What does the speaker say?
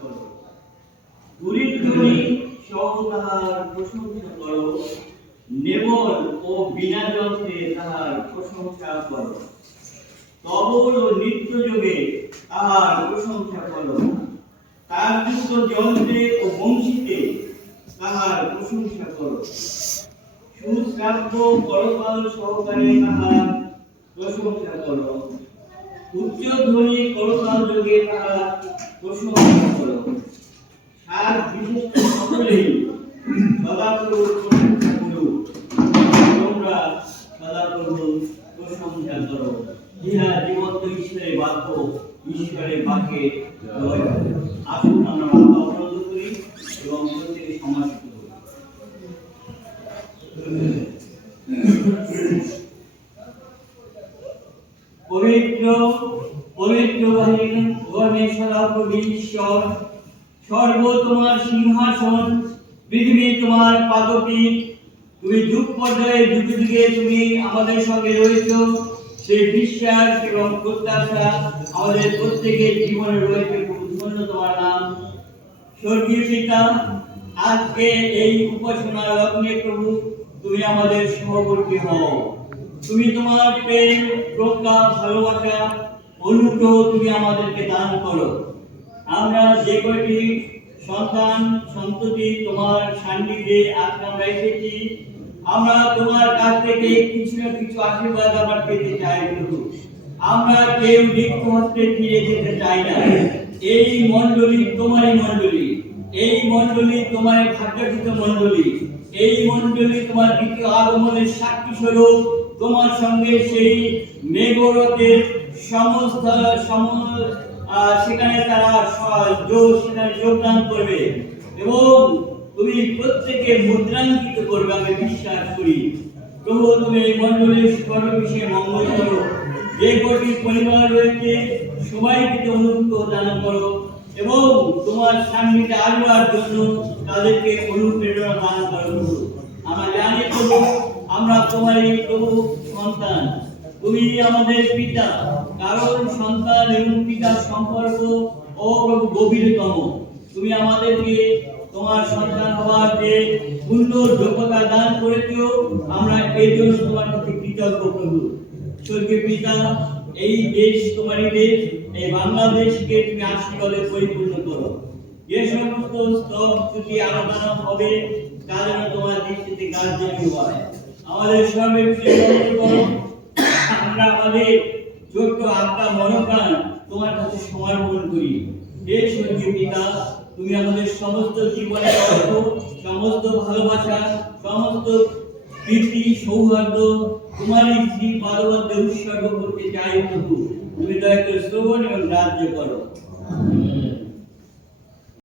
করো। দরিদ্রী সহ তাহার প্রশংসা করো, নেবল ও বিনা যন্ত্রে তাহার প্রশংসা করো। তবল ও নৃত্য যোগে তাহার প্রশংসা করো। তার যুক্ত যন্ত্রে ও বংশীতে তাহার প্রশংসা করো। সুশ্রাব্য করতাল সহকারে তাহার প্রশংসা করো। উচ্চধ্বনি করতাল যোগে তাহার প্রশংসা করো। সার বিশিষ্ট সকলেই সদাপ্রভুর প্রশংসা করুক। তোমরা সদাপ্রভুর প্রশংসা করো। ইহা জীবন্ত ঈশ্বরের বাক্য, ঈশ্বরের বাক্যে জয় হোক। আসুন আমরা মাথা অবরোধ করি এবং প্রত্যেকে সমাহিত করি। পবিত্র পবিত্র ঈশ্বর, স্বর্গ তোমার সিংহাসন, পৃথিবী তোমার পাদপীঠ। তুমি যুগ পর্যায়ে যুগে যুগে তুমি আমাদের সঙ্গে রয়েছ। সেই বিশ্বাস এবং প্রত্যাশা আমাদের প্রত্যেকের জীবনে রয়েছে। ধন্য তোমার নাম। স্বর্গীয় পিতা, আজকে এই উপাসনা লগ্নে প্রভু তুমি আমাদের সহবর্তী হও। তুমি তোমার প্রেম, প্রজ্ঞা, ভালোবাসা, অনুগ্রহ তুমি আমাদেরকে দান করো। আমরা যে কয়টি সন্তান সন্ততি তোমার সান্নিধ্যে আজকে আমরা এসেছি, আমরা তোমার কাছ থেকে কিছু না কিছু আশীর্বাদ আমরা পেতে চাই প্রভু। আমরা কেউ রিক্ত হস্তে ফিরে যেতে চাই না। এই মণ্ডলী তোমারই মণ্ডলী, এই মণ্ডলী তোমার ভাগ্যচিত মণ্ডলী, এই মণ্ডলী তোমার দ্বিতীয় আগমনের সাক্ষী স্বরূপ। তোমার সঙ্গে সেই মেঘরথের সমস্ত সেখানে তারা সেখানে যোগদান করবে এবং তুমি প্রত্যেকে মুদ্রাঙ্কিত করবে, আমি বিশ্বাস করি। প্রভু তুমি এই মণ্ডলীর সর্ববিষয়ে মঙ্গল করো। যে কটি পরিবার রয়েছে সবাইকে অনুগ্রহ দান করো এবং তোমার সান্নিধ্যে আসবার জন্য তাদেরকে অনুপ্রেরণা দান করো। আমরা জানি প্রভু, আমরা তোমারই প্রভু সন্তান, তুমি আমাদের পিতা। কারণ সন্তান এবং পিতার সম্পর্ক ও প্রভু গভীরতম। তুমি আমাদেরকে তোমার সন্তান হওয়ার যে সুন্দর যোগ্যতা দান করেছো, আমরা এই জন্য তোমার কাছে কৃতজ্ঞ প্রভু। স্বর্গীয় পিতা, এই দেশ তোমারই দেশ, এই বাংলাদেশকে তুমি আশীর্বাদে পরিপূর্ণ করো। যে সমস্ত স্তব ত্রুটি আরাধনা হবে তা যেন তোমার দৃষ্টিতে গ্রাহ্য হয়। আমাদের সর্বপ্রিয় করো। আমরা আমাদের ছোট্ট আত্মা মনোপ্রাণ তোমার কাছে সমর্পণ করি। হে স্বর্গীয় পিতা, তুমি আমাদের সমস্ত জীবনের অর্থ, সমস্ত ভালোবাসা, সমস্ত প্রীতি, সৌহার্দ্য তোমারই শ্রী পাদপদ্মে উৎসর্গ করতে চাই প্রভু। তুমি দয়া করে শ্রবণ এবং রাজ্য করো।